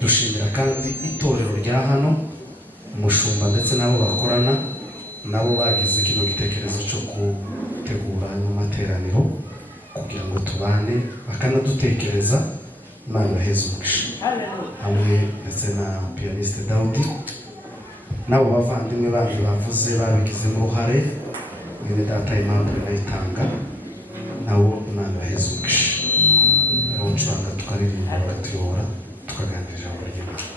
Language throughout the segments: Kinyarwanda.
dushimira kandi itorero rya hano umushumba ndetse nabo bakorana nabo bagize kino gitekerezo cyo gutegura amateraniro kugira ngo tubane bakanadutekereza Imana Yesu hamwe ndetse na pianiste Daudi nabo bavandimwe bandi bavuze babigizemo uruhare mwene data impamvu nayitanga nabo Imana Yesu rero nshaka tukaririmba bakatuyobora tukaganira muri Imana.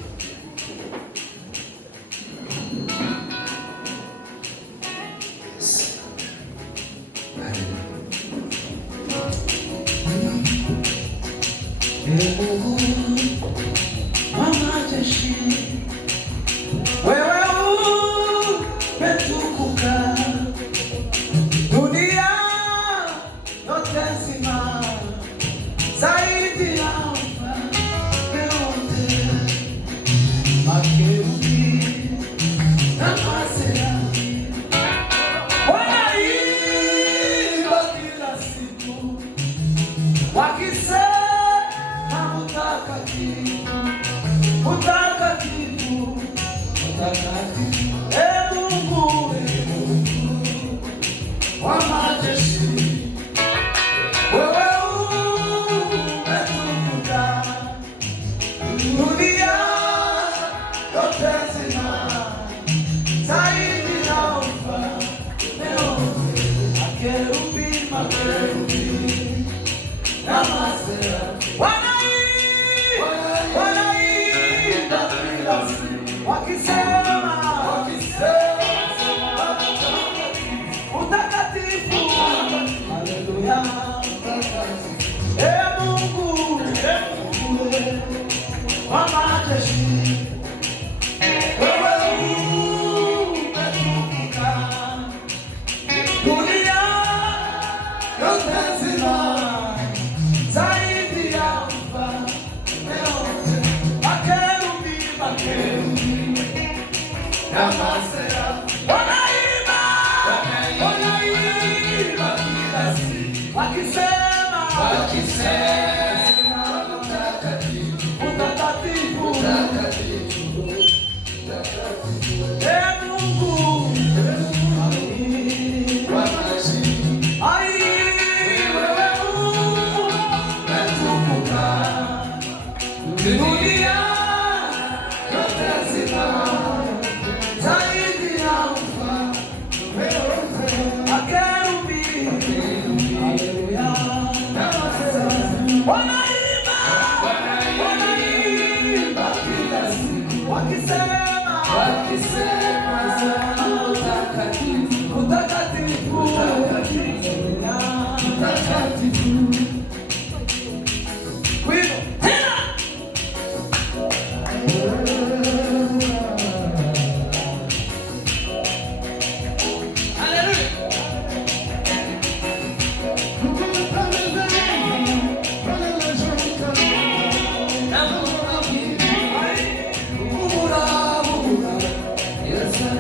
Yes,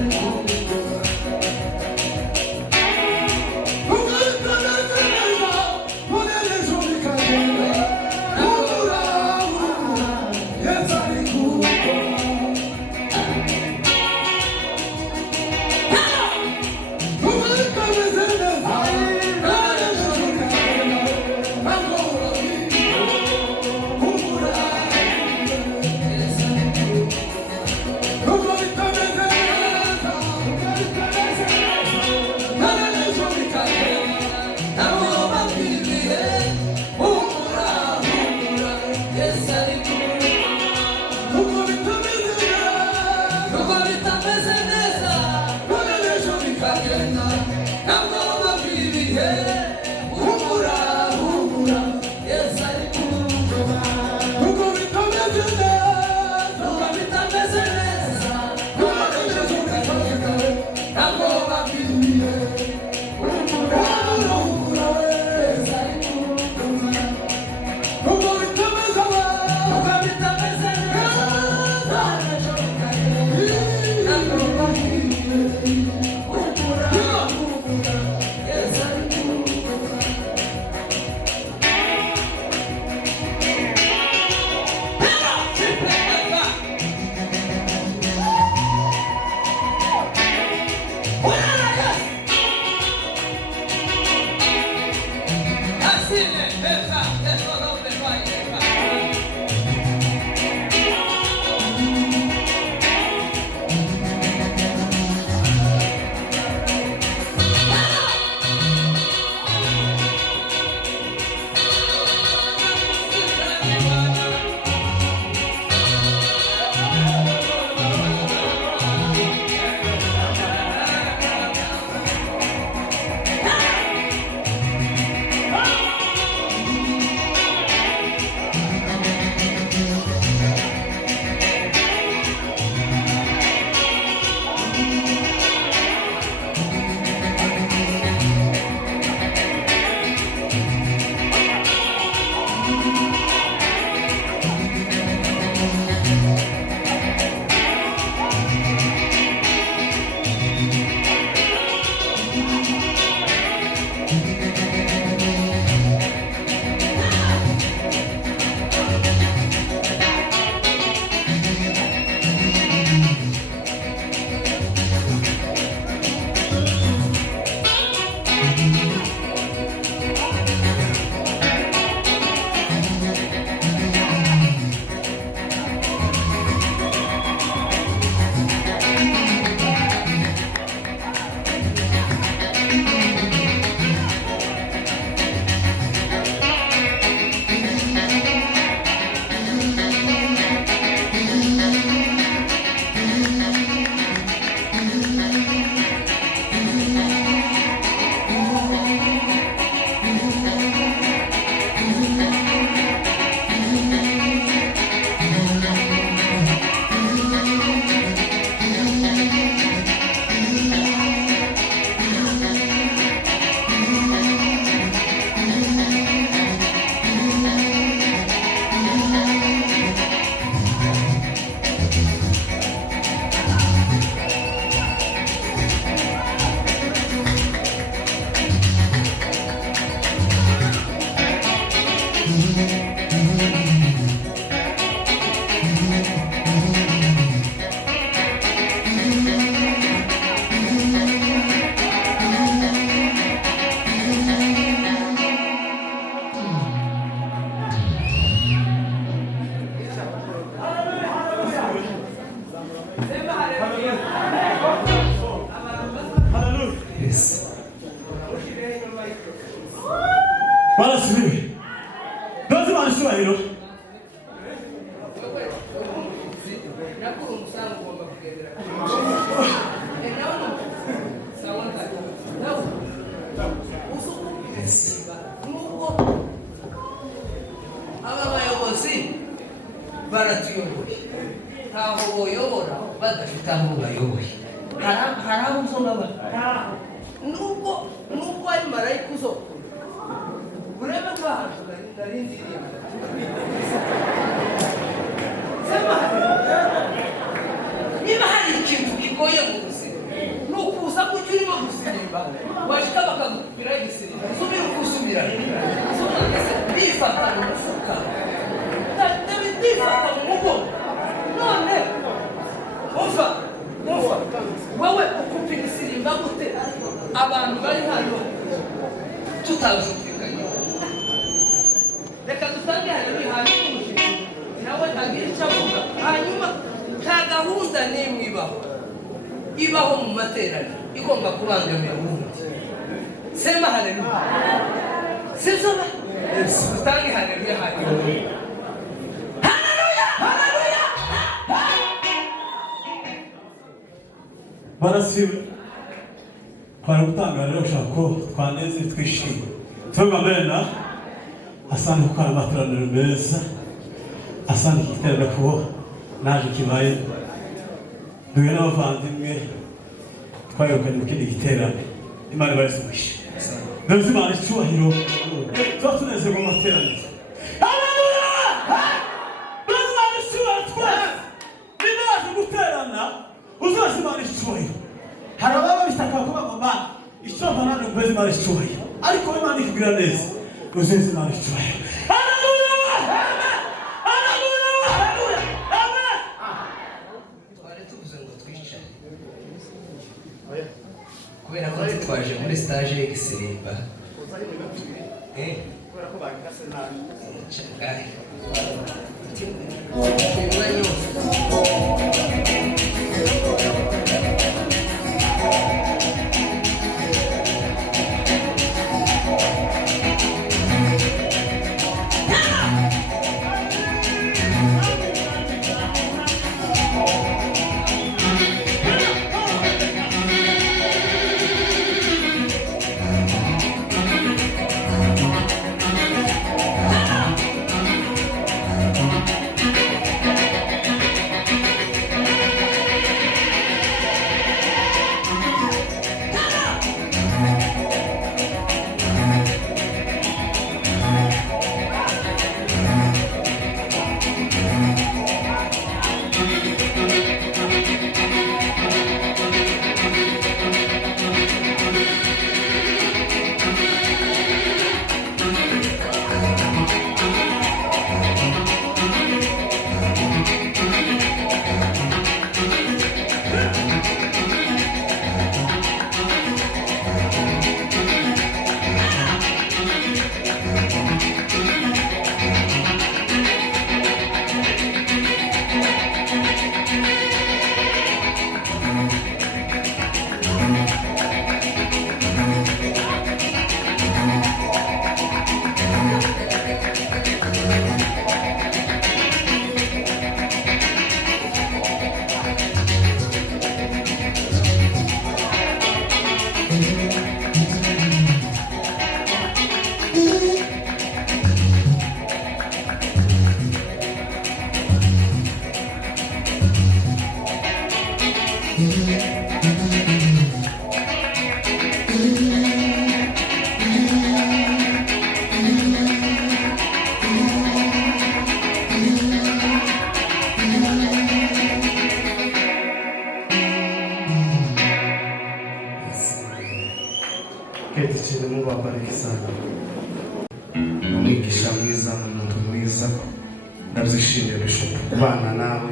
ndazishimiye Bishop kubana nawe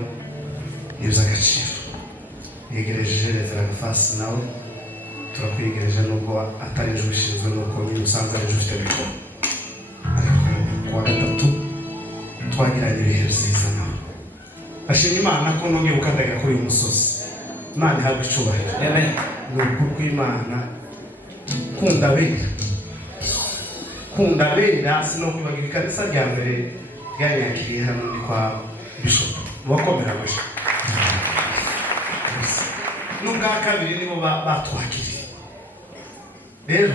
iby'agaciro yegereje Reverend Gafasi nawe turakwigereje nubwo atari ejo bishinzwe nuko nyine usanzwe ari ejo ufite mikoro ariko kuwa gatatu twagiranye ibihe byiza nawe ashimye Imana ko nongeye gukandagira kuri uyu musozi Imana ihabwe icyubahiro ni ukuri kw'Imana kunda benda sinokwibagira ikanisa rya mbere ryanyakiriye hano ndi kwa Bishop wakomera amashyi n'ubwa kabiri nibo batwakiriye rero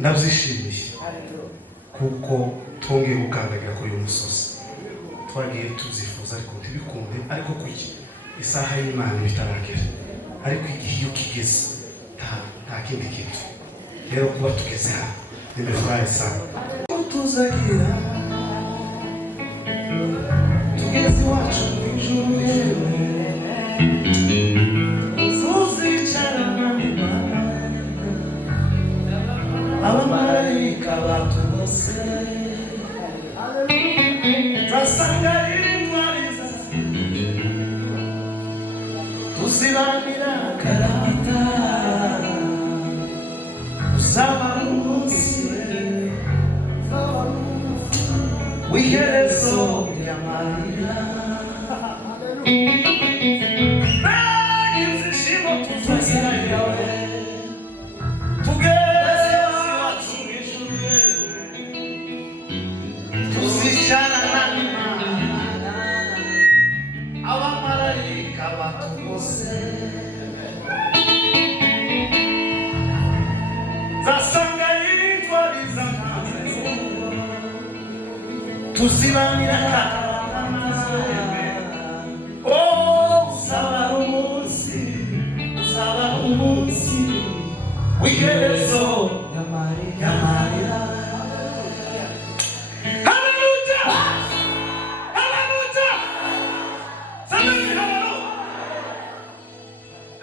ndabyishimiye kuko twongeye gukandagira kuri uyu musozi twagiye tuzifuza ariko ntibikunde ariko kuki isaha y'Imana bitaragera ariko igihe iyo kigeze nta kindi kintu rero kuba tugeze hano nimbere twayisanga tuzagira tugeze iwacu mu ijuru yewe tuzicarana abamarayika batugose zasanga intwari tuzibanira karata uzaba umunsi w'iherezo ry'amarira izishimo tuzazirayo tugeze iwacu mu ijuru tuzicarana n'Imana abamarayika batugose zasanga intwari z'amazi tuzibanira uzaba umunsi w'iherezo ry'amarira haleluya sameni haleluya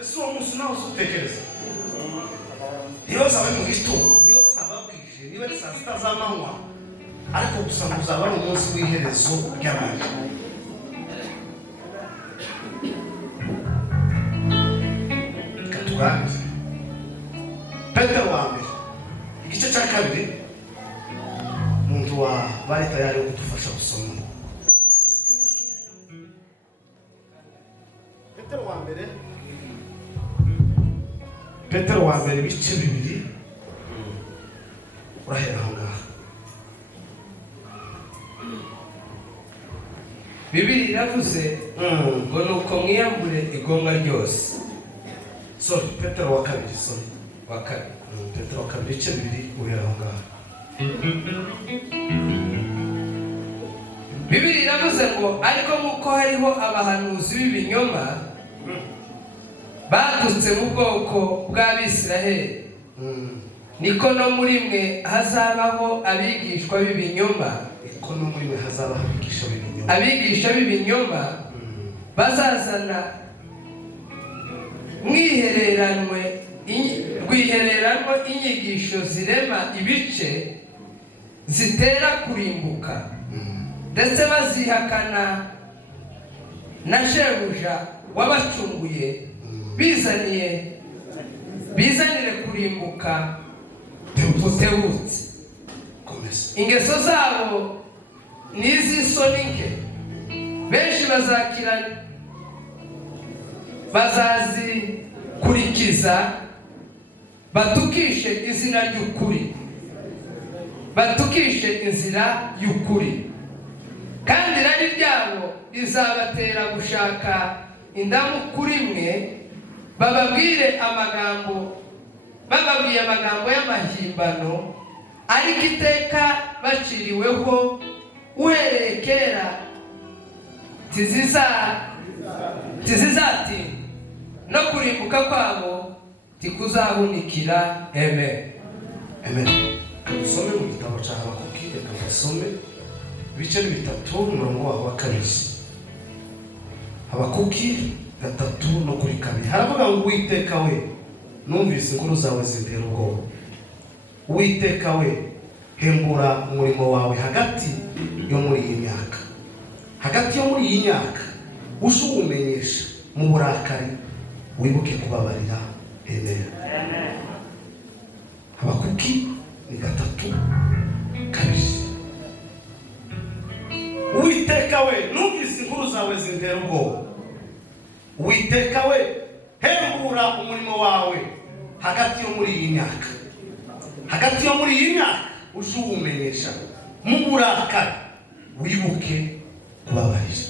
ese uwo munsi nawe utekereza niyo uzaba mu gitondo niyo uzaba bwije niba ari saa sita z'amanywa ariko gusa uzaba ari umunsi w'iherezo ry'amarira katuganze Petero wa mbere igice cya kabiri umuntu bari tayari kudufasha gusoma Petero wa mbere ibice bibiri urahera aho ngaho Bibiri iravuze ngo nuko mwiyambure igomwa ryose. Petero wa kabiri wa kabiri Petero wa kabiri ibice bibiri urahera aho ngaho Bibiri iravuze ngo ariko nk'uko hariho abahanuzi b'ibinyoma badutse mu bwoko bw'Abisiraheli niko no muri mwe hazabaho abigishwa b'ibinyoma abigisha b'ibinyoma bazazana rwihereranwe inyigisho zirema ibice zitera kurimbuka ndetse bazihakana na shebuja wabacunguye bizanire kurimbuka gutebutse ingeso zabo n'iz'isoni nke benshi bazazikurikiza batukishe izina ry'ukuri batukishe inzira y'ukuri kandi irari ryabo rizabatera gushaka indamu kuri mwe bababwiye amagambo y'amahimbano ariko iteka baciriweho uhereye kera tizizatinda no kurimbuka kwabo tikuzahunikira. Amen. Kasome mu gitabo cya Habakuki reka gasome ibice bitatu umurongo wa kabiri. Habakuki 3:2 haravuga ngo Uwiteka we numvise inkuru zawe zintera ubwoba. Uwiteka we hembura umurimo wawe hagati yo muri iyi myaka hagati yo muri iyi myaka uje umenyesha mu burakari wibuke kubabarira. Amen. Habakuki ni 3:2. Uwiteka we, numvise inkuru zawe zintera ubwoba. Uwiteka we, hembura umurimo wawe hagati yo muri iyi myaka. Hagati yo muri iyi myaka uje umenyesha mu burakari wibuke kubabarira.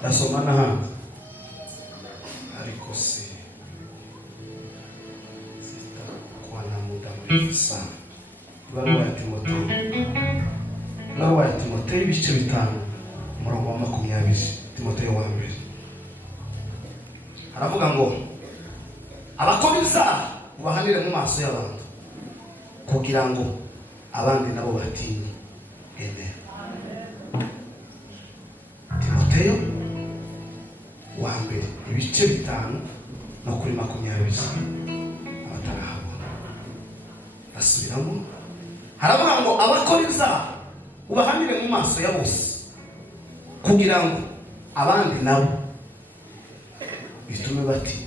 Ndasoma n'ahandi ariko se sitakuwa na muda mrefu sana. Ibaruwa ya Timotheo, ibaruwa ya Timotheo ibice 5 umurongo wa 20. Timotheo wa mbere aravuga ngo abakora ibyaha ubahanire mu maso y'abantu kugira ngo abandi nabo batinye. Amen. Timotheo wa mbere ibice 5 no kuri 20. Abatarahabona basubiramo, haravuga ngo abakora ibyaha ubahanire mu maso ya bose kugira ngo abandi nabo bitume bati.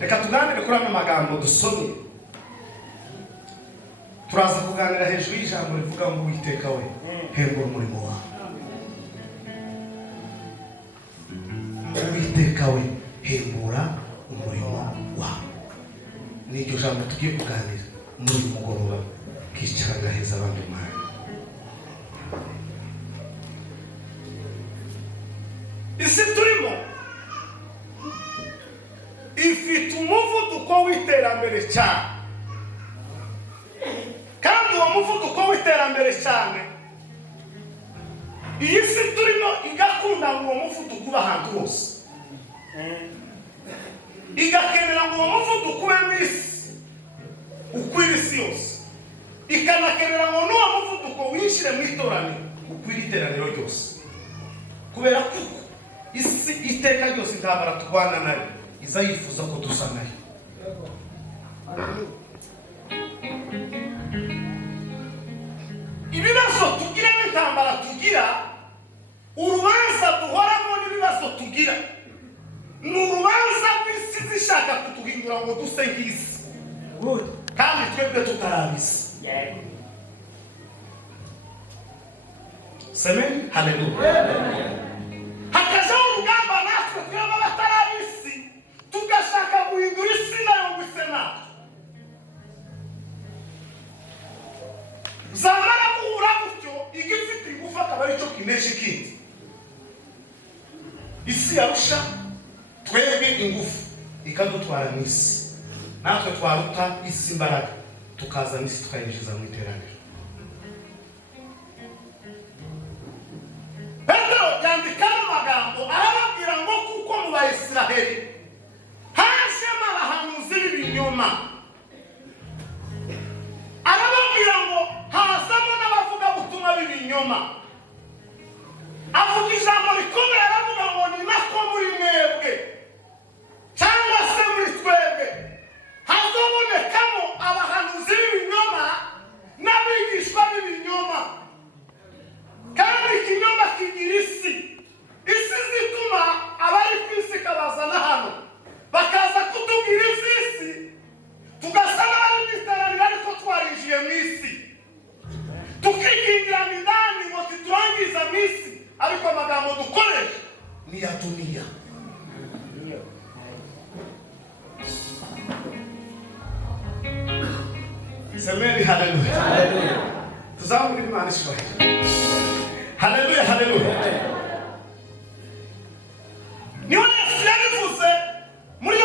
Reka tuganire kuri ano magambo dusomye. Turaza kuganira hejuru y'ijambo rivuga ngo Uwiteka we, hembura umurimo wawe. Uwiteka we, hembura umurimo wawe. Ni iryo jambo tugiye kuganira muri uyu mugoroba kicara gaheza abandi mwanya. Isi turimo ifite umuvuduko w'iterambere cyane, kandi uwo muvuduko w'iterambere cyane iyi si turimo igakunda ngo uwo muvuduko uba ahantu hose, igakenera ngo uwo muvuduko ube mu isi ukwira isi yose, ikanakenera ngo n'uwo muvuduko winjire mu itoraniro ukwira iteraniro ryose, kubera ko isi iteka ryose intambara turwana nayo iza yifuza ko dusa nayo. Ibibazo tugira n'intambara tugira, urubanza duhoramo n'ibibazo tugira ni urubanza rw'isi zishaka kutuhindura ngo duse nk'isi, kandi twebwe tutarabisi. Semeni, haleluya. Hakajaho urugamba natwe twebwe batarabisi tugashaka guhindura isi nayo ngo ise natwe. Zamara guhura gutyo igifite ingufu akaba aricyo kinesha ikindi. Isi yarusha twebwe ingufu ikadutwara mu isi, natwe twaruta isi imbaraga tukaza n'isi tukayinjiza mu iteraniro. Petero yandika amagambo arababwira ngo kuko mu Bayisiraheli hajemo abahanuzi b'ibinyoma, arababwira ngo hazamo n'abavuga butumwa b'ibinyoma. Avuga ijambo rikomeye aravuga ngo ni nako muri mwebwe cyangwa se muri twebwe hazobonekamo abahanuzi b'ibinyoma n'abigishwa b'ibinyoma, kandi ikinyoma kigira isi zituma abari ku isi kabazana hano bakaza kutubwira iby'isi, tugasa n'abari mu iteraniro ariko twarinjiye mu isi, tukikingira indani ngo turangiza mu isi, ariko amagambo dukoresha ni ya dunia. Semeni haleluya. Tuzamuri Imana ishimwe. Haleluya, haleluya. Ni Yesu yabivuze muri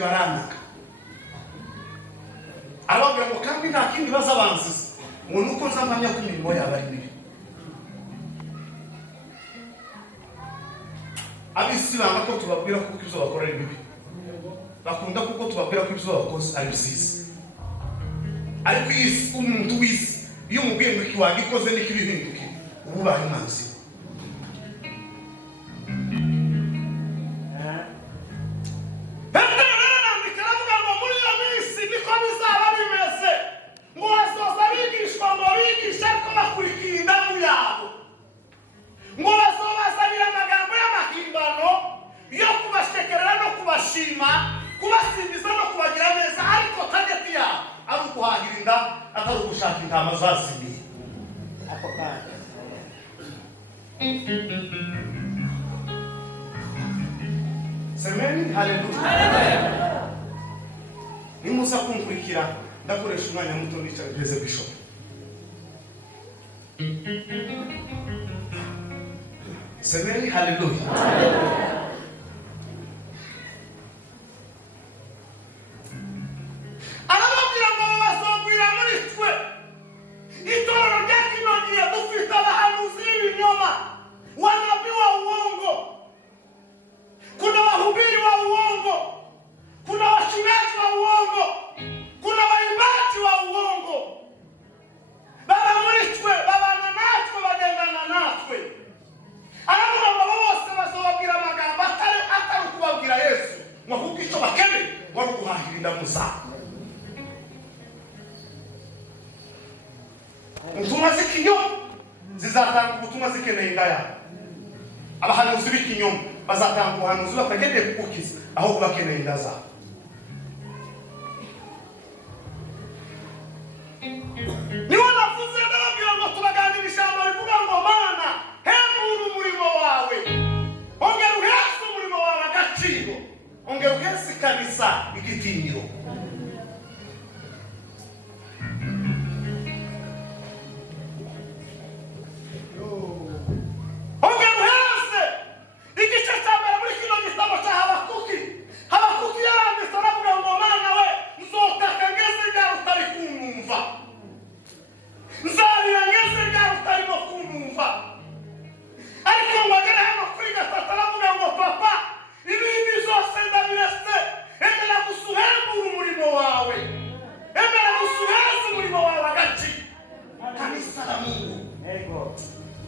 barandika arababwira ngo kandi nta kindi bazabanziza ngo nuko nzamanya ko imirimo yabo ari mibi. Abisi banga ko tubabwira ko ibyo bakora ari bibi, bakunda kuko tubabwira ko ibyo bakoze ari byiza. Ariko isi umuntu wisi iyo umubwiye ngo ikiwagikoze n'ikibihinduke ubu bari manzi. Kubasingiza no kubagira neza ariko target ya ari ukuhahirinda atari ugushaka intama zazimiye. Ako kandi semeni haleluya. Nimuza kunkurikira ndakoresha umwanya muto nicara Blessed Bishop. Semeni haleluya. Ubutumwa z'ikinyoma zizatanga ubutumwa zikeneye indaya. Abahanuzi b'ikinyoma bazatanga ubuhanuzi batagendeye kugukiza ahubwo bakeneye inda zabo. Niho navuze ndababwira ngo turaganira ijambo rivuga ngo Mana hembura umurimo wawe, ongera uhese umurimo wawe agaciro, ongera uhese kanisa igitinyiro.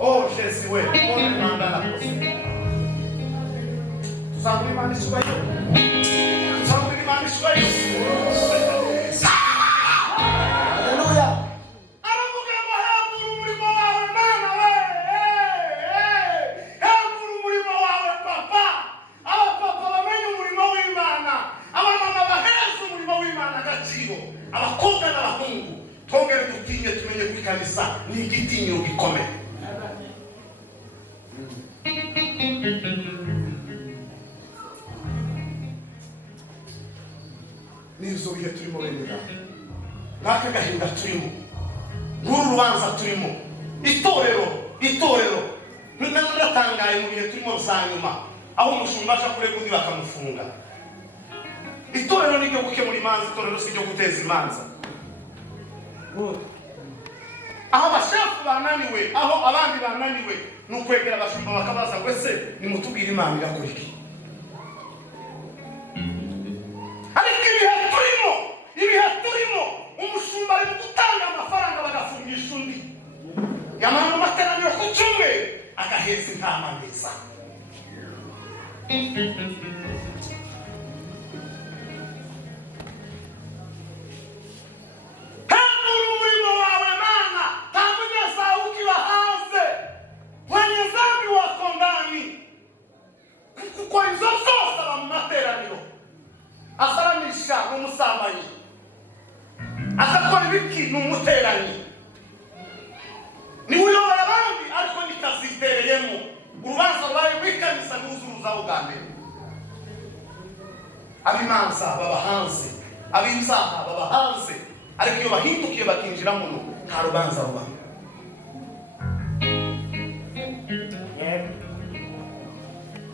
Oh, Jesse, wait. Somebody managed to wait. Somebody managed to wait. Hallelujah. Abakobwa n'abahungu twongere dutinye tumenye ko ikanisa ni igitinyiro gikomeye. Nizo bihe turimo bemera n'aka gahinda turimo n'uru rubanza turimo itorero naratangaye mu bihe turimo rusanyuma aho umushumba aje kurega undi bakamufunga. Itorero ni ryo gukemura imanza, itorero si ryo guteza imanza. Aho abashefu bananiwe, aho abandi bananiwe n'ukwegera abashumba bakabaza ngo ese nimutubwire Imana irakora iki. Ariko ibihe turimo umushumba ari gutanga amafaranga bagafungisha undi, yamara amateraniro ku cyumweru agaheza intama neza. Asaramisha n'umusambanyi asakora ibiki n'umuteranyi ni uyobora abandi ariko nikazitereyemo urubanza rwayo rw'ikanisa n'uzuruza ugande. Abimanza baba hanze, ab'ibyaha baba hanze, ariko iyo bahindukiye bakinjira muno nta rubanza ruba.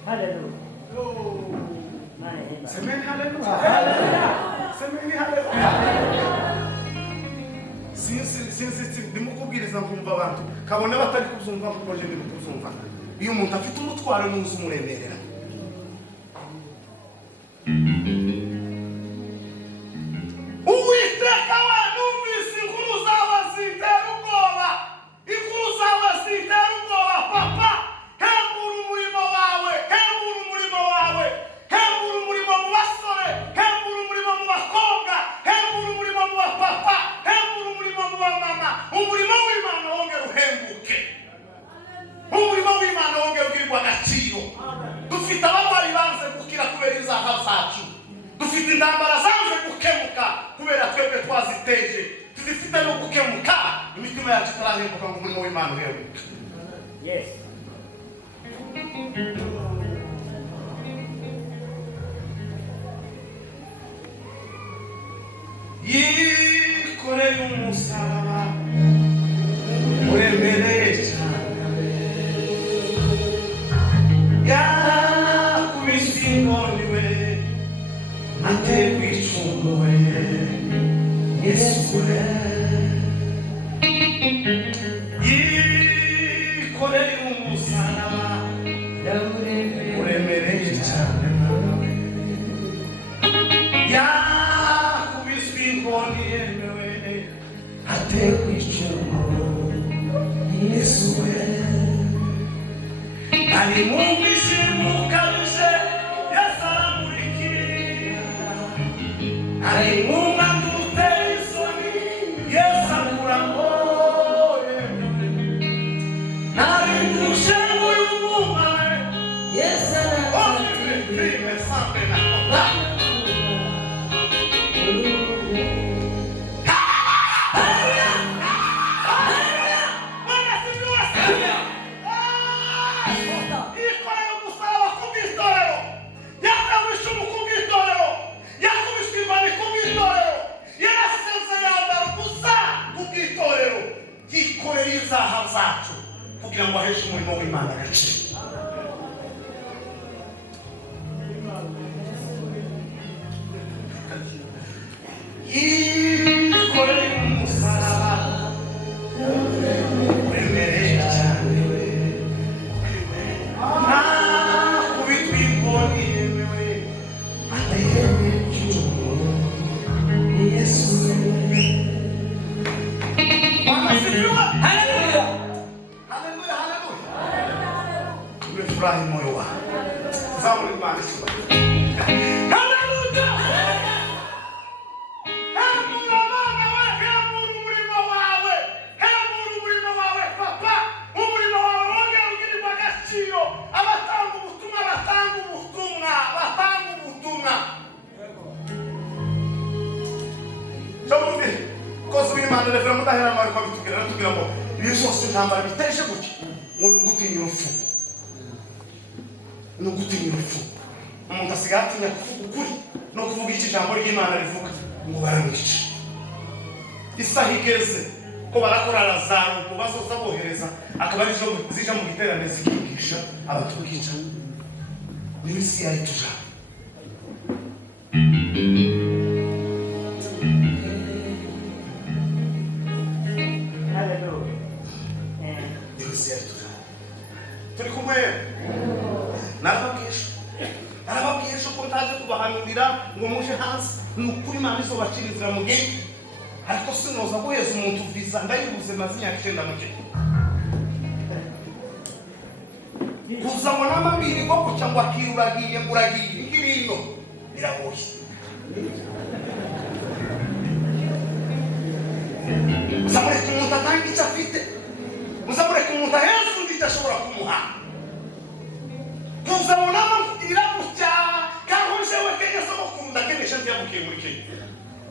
Hallelujah. Amen, hallelujah. sinzi ndimo kubwiriza nkumva abantu kabone batari kubyumva kuko je ndimo kubyumva iyo umuntu afite umutwaro muzi umuremerera Uwiteka we numvise inkuru zawe zintera ubwoba inkuru zawe zintera ubwoba papa hembura umurimo wawe hembura umurimo wawe hembura umurimo mu basore hembura umurimo mu bakobwa hembura umurimo mu bapapa hembura umurimo mu bamama umurimo w'Imana wongera uhembuke umurimo w'Imana wongera ugirwa agaciro dufite abarwayi banze gukira kubera izaha zacu dufite intambara zanze gukemuka kubera twebwe twaziteje tuzifite no gukemuka imitima yacu itarahembuka ngo umurimo w'Imana uhembuke Yes. yikoreye umusaraba uremereye cyane yakubise inkoni we aterwa icumu we Yesu we yikoreye umusaraba uremereye cyane yakubise inkoni yemewe aterwa icumu Yesu we ari mu mwijima ukabije Yesu aramurikira ari mu mwandu uteye isoni Yesu akuramo nari ndushe muri umumare Yesu aramurikira sambe na kota yikorera izaha zacu kugira ngo aheshe umurimo w'Imana agaciro yikorera umusaraba uremereye cyane nakubitwa inkoni yemewe aterwa icumu Yesu furahi moyo wangu zamuri Imana ishobora haleluya hembura Mana we hembura umurimo wawe hembura umurimo wawe papa umurimo wawe wongera ugirirwa agaciro abatanga ubutumwa Jobundi kozi w'Imana revera mudahera amari kwa bitubwira ngo ibi byose intambara biteje gutya ngo nugutinya urupfu nugutinya urupfu umuntu asigaye atinya kuvuga ukuri no kuvuga iki jambo ry'Imana rivuga ngo baramwica isaha igeze ko barakora Lazaro ngo bazoza bohereza akaba ari zija mu giterane zikigisha abatwica n'isi yari tuja turi kumwe narababwisha ko ntaje kubahanurira ngo muje hanze ni ukuri Imana izobacira inzira mu gihe ariko sinoza guheza umuntu visa ndayibuze maze imyaka 9 mu gihe kuzabona amabiri ko guca ngo akiruragiye nguragiye ngirino biragoye uzamureka umuntu atanga icyo afite uzamureka umuntu aheza undi icyo ashobora kumuha tuzabona amabwira gutya kandi jewe Kenya so mukunda kenesha ndiyamukiye muri Kenya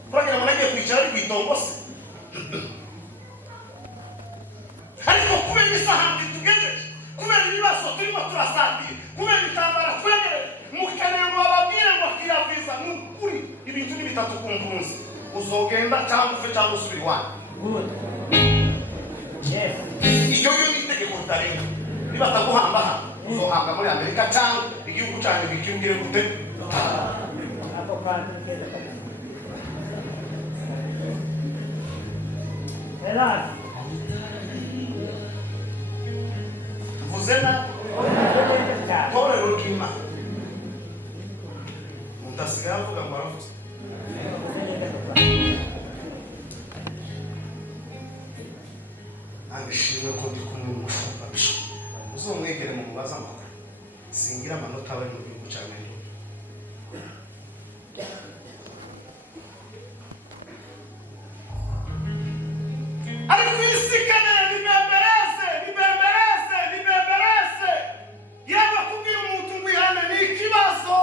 turagira ngo nagiye kwicara ari kwitongose ariko kubera isaha tugeze kubera ibibazo turimo turasatira kubera intambara twegere mukeneye ngo bababwire ngo kiraviza n'ukuri ibintu ni bitatu ku mpunzi uzogenda cyangwa uve cyangwa usubira iwanyu icyo yo ni itegeko ritarenga nibataguhamba hano uzohanga muri Amerika cyangwa igihugu cyanyu bikibwire gute Vuzena torero ry'Imana mutasigaye avuga ngo aravuze abishimwe ko ndi kumwe n'umushumba bishimwe uzomwegere mu mubaza amakuru singira amanota abari mu gihugu cya Amerika ariko isi kanera nibembereze yaba kubwira umuntu ngo ihane ni ikibazo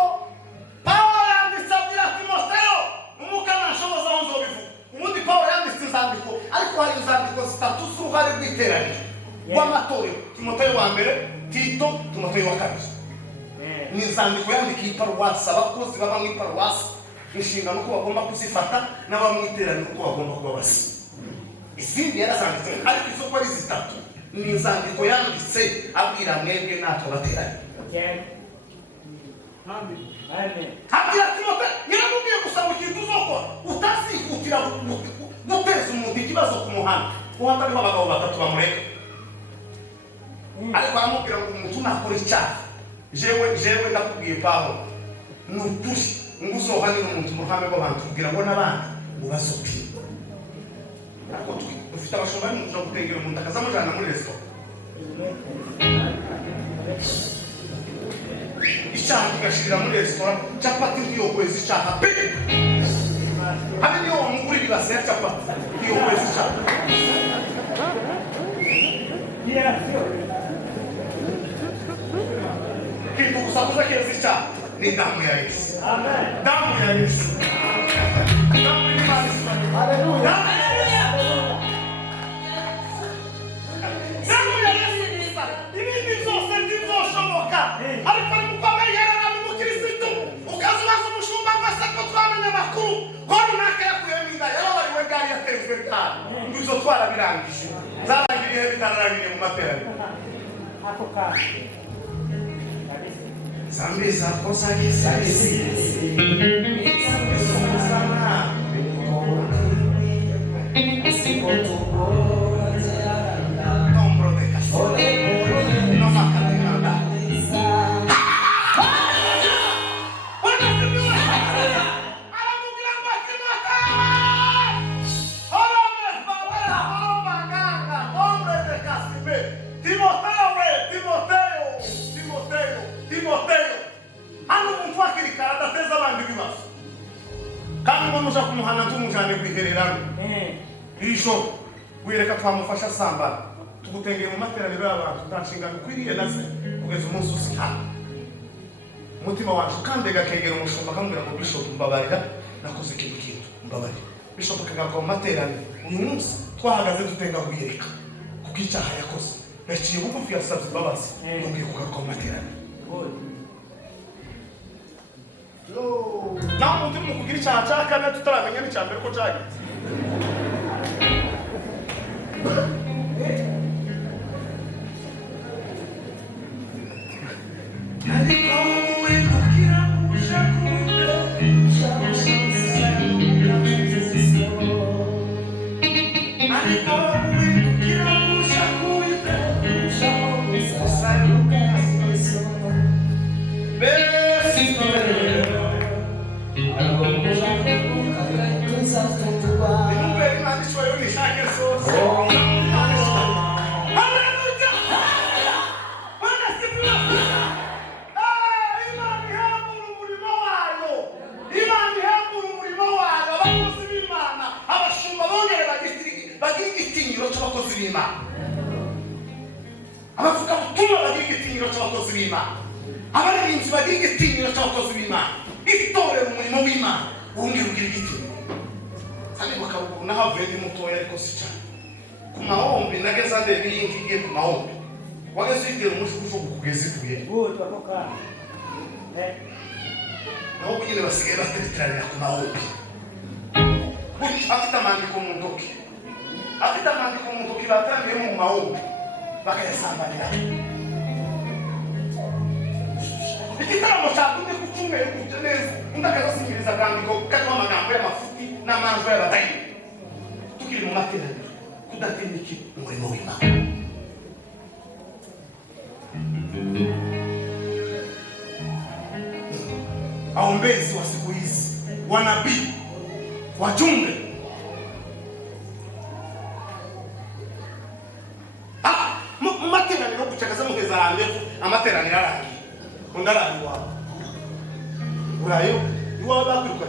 Pawulo yanditse abwira Timoteyo umwuka nashoboza aho nzobivuga ubundi Pawulo yanditse inzandiko ariko hari inzandiko zitatu z'uruhare rw'iteraniro rw'amatorero Timoteyo wa mbere Tito Timoteyo wa kabiri ni inzandiko yandikiye iparuwasi abakozi baba mu iparuwasi inshingano uko bagomba kuzifata n'abamwiteraniro uko bagomba kuba basa izindi yarazanditse ariko izo ko ari zitatu ni inzandiko yanditse abwira mwebwe natwe bateranye abwira Timoteyo yaramubwiye gusaba ikintu uzokora utazihutira guteza umuntu ikibazo ku muhanda kuko hatariho abagabo batatu bamureka ariko aramubwira ngo umuntu nakora icyaha jewe ndakubwiye Pawulo ni ukuri ngo uzohanire umuntu mu ruhame rw'abantu kugira ngo n'abandi ubazopime ariko dufite abashumba bari mu nzu gutengera umuntu akazamujyana muri resitora icyaha kigashirira muri resitora capati ntiyokweza icyaha pe habe niyo wamugura ibibase ya capati ntiyokweza icyaha kitu gusakuza keza icyaha ni damu ya Yesu damu ya Yesu damu y'Imana haleluya ibindi byose ntibizoshoboka ariko nimukomeye yarara n'umukirisitu ukazubaza umushumba ngo ase ko twamenye amakuru ko runaka yakuyemo inda yarabariwe gari yatezwe gari ngo izo twarabirangije zarangira ibihe bitararangiriye mu materaniro zambi zako zagisi wireka twamufasha samba tugutengeye mu materaniro y'abantu ntanshingano ukwiriye naze kugeza umunsi usihana umutima wacu kandi gakegera umushumba akambwira ngo Bishop mbabarira nakoze ikintu mbabarira Bishop akagaruka mu materaniro uyu munsi twahagaze dutenga kuyereka kuko icyaha yakoze yaciye bugufi yasabye imbabazi yongeye kugaruka mu materaniro naho umuntu urimo kugira icyaha cya kane tutaramenya n'icya mbere ko cyagenze abaririmbyi bagira igitinyiro cy'abakozi b'Imana itorero umurimo w'Imana wongera ugira igitinyiro kandi bakabuguru nahavuye ndi mutoya ariko si cyane ku mahombi nageze ndebe iyi ngiye ku mahombi wageze uyitera umushukushuku kugeza ivuye naho nyine basigaye bateretanira ku mahombi afite amandiko mu ntoki batangiye mu mahombi bakayasambanira igitaramo cyakunze ku cyumweru gutyo neza undi akazasingiriza akandiko karimo amagambo y'amafuti n'amanjwe y'abadayi tukiri mu materaniro kudatinya iki umurimo w'Imana. Waombezi wa siku hizi, wanabii, wajumbe, materaniro kuchakaza mugeza randevu amateraniro arangiye undarani wawe urayo iwawe bakwiruka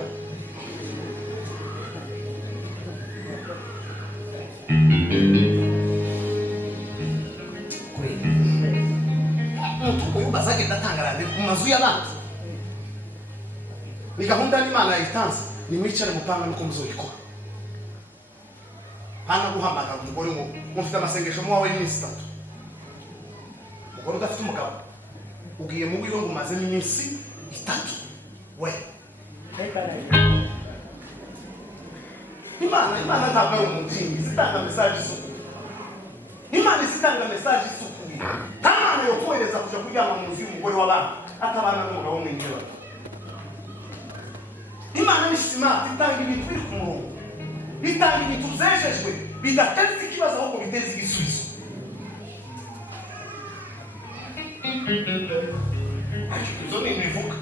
kuri uyu bazagenda atanga randevu mu mazu y'abandi. Ni gahunda y'Imana yitanze, ni mwicare mupanga nuko muzoyikora. Hana guhamagara umugore ngo mufite amasengesho muwawe n'iminsi 3. Umugore udafite umugabo ugiye mu wiwe ngo umaze n'iminsi 3. We Imana ntabwo ari umutingi, zitanga message isuku. Imana isitanga message isuku. Nta Mana yo kohereza kuja kuryama mu nzu y'umugore w'abandi atabana n'umugabo mwinjira. Imana ni smart, itanga ibintu biri ku murongo, itanga ibintu byejejwe bidateze ikibazo ahubwo biteze igisubizo. Izo ni imivuga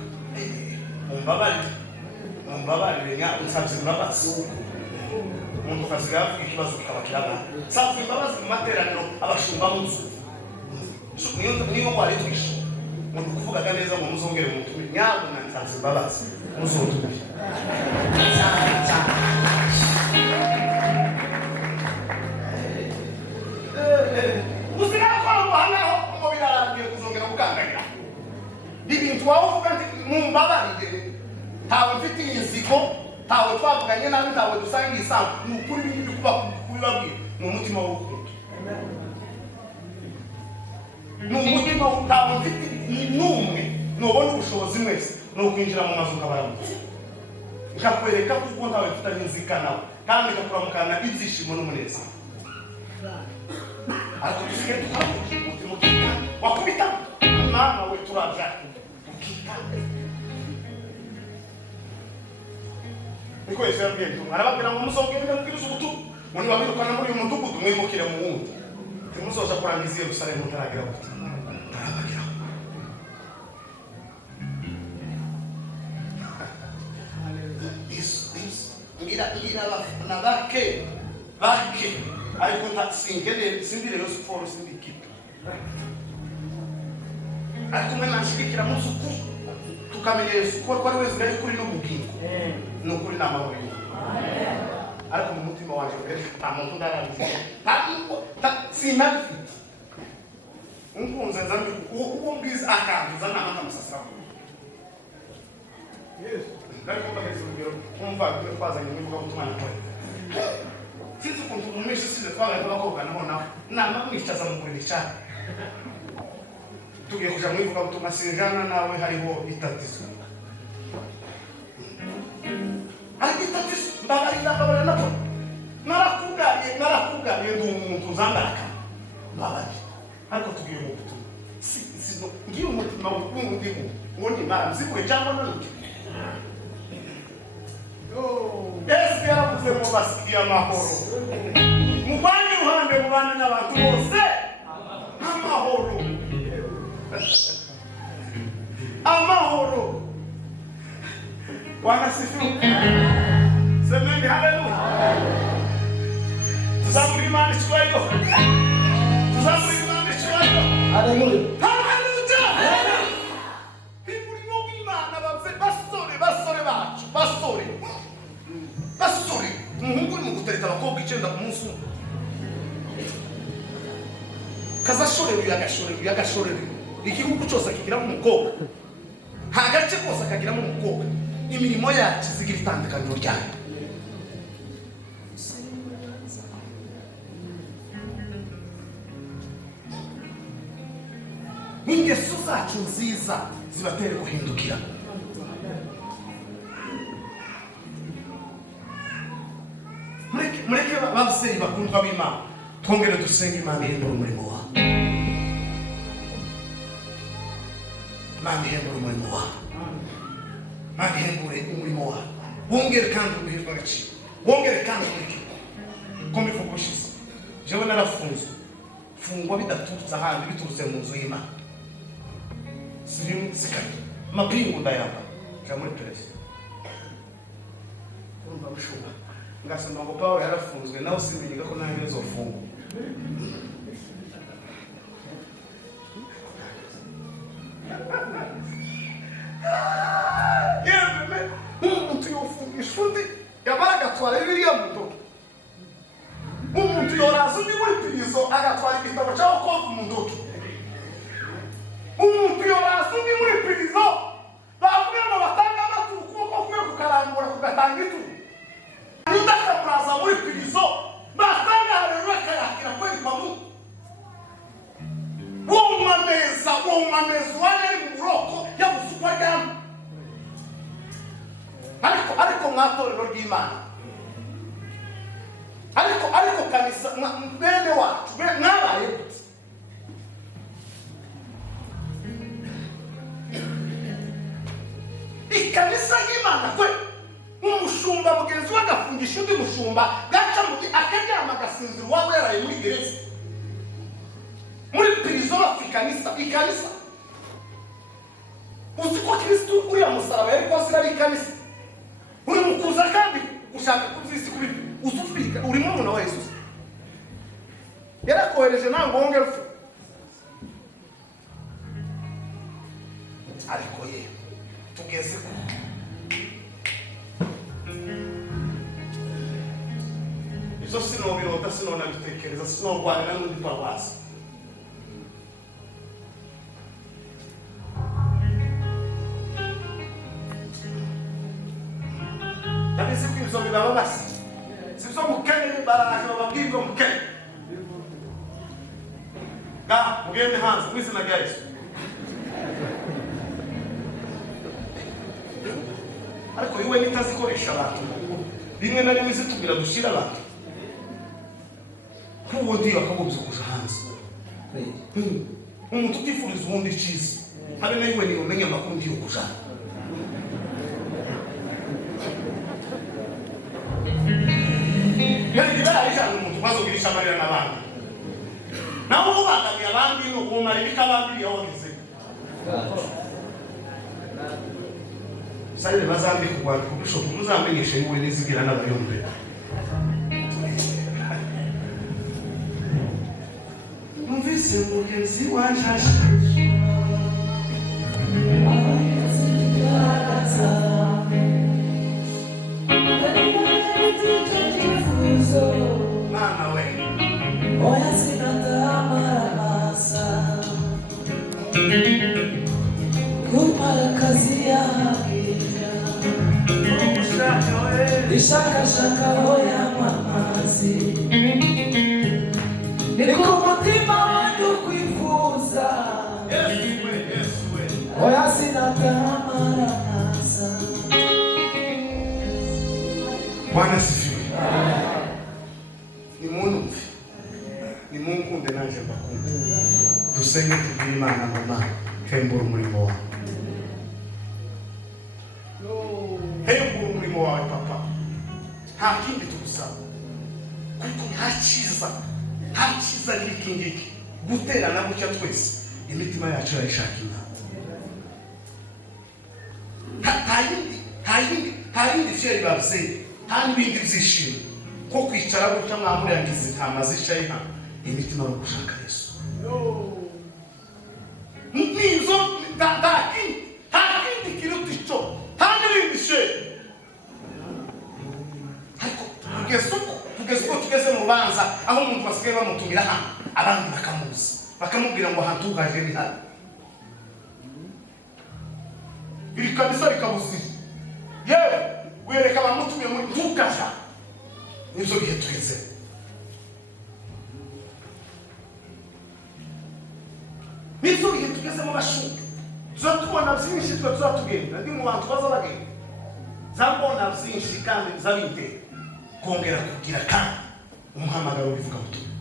umbabarire nya unsabye imbabazi umuntu kasigaye avuga ikibazo kikaba kiragana sabye imbabazi mu materaniro abashumba mu nzu niyo kwari twishe umuntu kuvugaga neza ngo muzongere mu ntumi nyabo nansabye imbabazi muzotubi ibintu wawe uvuga nti mumbabarire ntawe mfitiye inzigo ntawe twavuganye nabi ntawe dusangiye isambu ni ukuri ibintu byo kubibabwira ni umutima w'urukundo ni umutima ntawe mfite n'umwe nubona ubushobozi mwese ni ukwinjira mu mazu ukabaramutse ikakwereka kuko ntawe mfitanye inzika nawe kandi ikakuramukana ibyishimo n'umunezero ariko dusigaye tukavuga umutima ukita wakubita mama we turabya niko Yesu yabwiye ngo arababwira ngo muzogende mubwiriza ubutumwa ngo nibabirukana muri uyu mudugudu mwimukire mu wundi timuzoja kurangiza Yerusalemu mutaragira gute arababwira ngira na bake ariko sindire yo siporo sindikipe ariko mwe nashigikira mu suku tukamenya Yesu ko ari wese ari kuri n'ubugingo no kuri n'amahoro ariko mu mutima wanje nta muntu ndarabize sinabifite unkunze nzambi uwo mbwiza akanduza n'amata musasira Yesu ariko bageze urugero kumva twazanye n'uvuga ubutumwa nakora sinzi ukuntu umwishe size twagaye bakobwa naho nama mwicaza mu buriri cyane tugiye kuja mwivuga ubutumwa sinjana nawe hariho itatizo ariko itatizo mbabarira nato narakugariye ndi umuntu uzandaka mbabarira ariko tugiye mu butumwa ngiye umutima w'undi ngo ndimara mzikwe cyangwa n'undi Yesu yaravuze ngo basikiye amahoro mubanye uruhande mubane n'abantu bose amahoro amahoro wanasifiwe semeni haleluya tuzamuri Imana icyubahiro haleluya imurimo w'Imana basore umuhungu uri mu gutereta abakobwa 9 ku munsi umwe kazashorero igihugu cyose kigiramo umukobwa nta gace kose akagiramo umukobwa imirimo yacu zigira itandukaniro ryayo n'ingeso zacu nziza zibatera guhindukira mureke babyeyi bakundwa b'Imana twongere dusenge Imana ihembura umurimo wawe Imana ihembura umurimo wawe Imana ihembure umurimo wawe wongere kandi ubuhirwe agaciro wongere kandi ureke ko mbivuga ushize jewe narafunzwe fungwa bidaturutse ahandi biturutse mu nzu y'Imana sirimu sikari mapingu ndayamba jamuri peresi urumva bushuba ngasema ngo Paulo yarafunzwe nawe simbiga ko nawe bizofungwa yeme umuntu yofungisha undi yabaraga twara Bibiliya mu ntoki umuntu yoraza undi muri pirizo agatwara igitabo cyaho kovu mu ntoki umuntu yoraza undi muri pirizo bavuga ngo batanga amaturu ukuboko kwe kukarambura kugatanga ituru undi akamuraza muri pirizo batanga haleluya akayakira kweli kwa Mungu wumameza wari ari mu buroko yabusukwa ryama ariko mwatorero ry'Imana ariko kanisa bene wacu mwabaye ikanisa y'Imana kwe umushumba mugenzi we agafungisha undi mushumba gaca muti akaryama agasinzira uwaba yaraye muri gereza muri prison ikanisa uzi ko Kristo uriya musaraba yari kwasira ari ikanisa uri mukuza kandi ushaka kuzisi kuri uzufika uri mwana wa Yesu yarakohereje nango wongera ufu ariko ye tugeze ko izo sinobirota sinona bitekereza sinogwana n'undi pawasi Tabisi kwibzo bibaba basi sibyo mukene baraje bababwirwa mukene ga mugende hanze mwizina rya Yesu ariko iwe nitazikoresha abantu bimwe na rimwe zitubwira dushira abantu kubundi bakagobye kuja hanze umuntu utifuriza ubundi cyiza habe na iwe ni umenye amakuru yo kuja yani kibara aisha umuntu bazogirisha amarira n'abandi naho ubangamiye abandi no kumara ibikabandi yawogize Sale bazambi kwa kubisho muzamenyeshe iwe nizigira n'abayombe Muvise mugenzi wanjashe Mama we Oya sinatamarasa Kumara kazi yagira Ishaka oya mamazi Niko mutima wanjye kwifuza Yesu we Oya sinatamarasa Bwana sifiwe ni muntu ni Mungu ndenaje bakunze dusenge tubwire Imana mama hembura umurimo wawe hembura umurimo wawe papa nta kindi tugusaba kuko nta cyiza n'ikingiki guterana gutya twese imitima yacu irayishaka nta yindi fyeri babiseye nta n'ibindi byishimo ko kwicara gutya mwamurangiza intama zicaye hano imitima yo gushaka Yesu nizo nta kindi kiruta icyo nta n'ibindi sheri ariko tugeze uko tugeze mu rubanza aho umuntu basigaye bamutumira hano abandi bakamuzi bakamubwira ngo ahantu uhaje ni hano iri kabisa rikabuzira yewe wereka abamutumye muri ntukaja nibyo bihe tugeze nibyo bihe tugezemo bashumba tuzatubona byinshi twe tuzatugenda ndi mu bantu baza bagenda zabona byinshi kandi zabite kongera kugira kandi umuhamagaro bivuga butumwa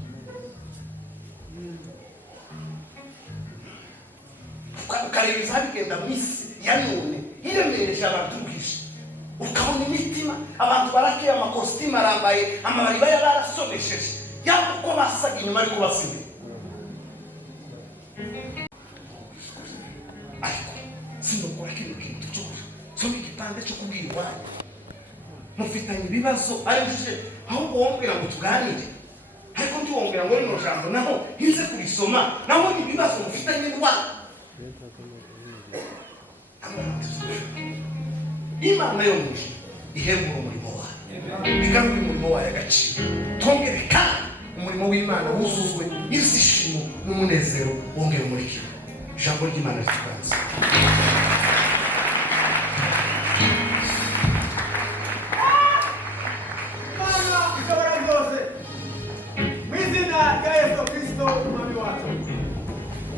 ukareba bigenda mu isi ya none iremereje abantu ubwije ukabona imitima abantu barakeye amakositimu arambaye amabariba yarasonesheje yaba uko basaga inyuma ariko basa imbere. Ariko sinokora kino kintu cyo soma igipande cyo kubwira iwanyu mufitanye ibibazo ariko ahubwo wombwira ngo tuganire, ariko ntiwongera ngo rino jambo naho ntize kurisoma naho ni ibibazo mufitanye iwanyu. Imana yo muje ihembura umurimo wayo, igarura umurimo wayo agaciro, twongere kandi umurimo w'Imana wuzuzwe n'izishimo n'umunezero wongere umurikiro. Ijambo ry'Imana rituganze. Mana ishobora byose mu izina rya Yesu Kristo umwami wacu.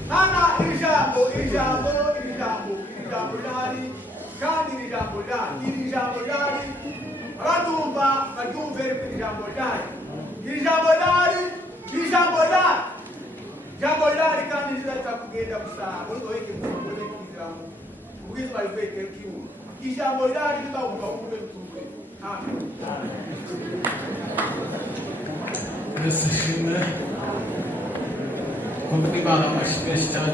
Mana iri jambo rihari kandi iri jambo rihari abatumva baryumve iri jambo rihari kandi rizahita kugenda gusa muri weke mukore kugira ngo ubwizwa bweke kiwo ijambo rihari rizahumva kube tuwe. Amen. Yesu shimwe. Kumva Imana amashyi menshi cyane.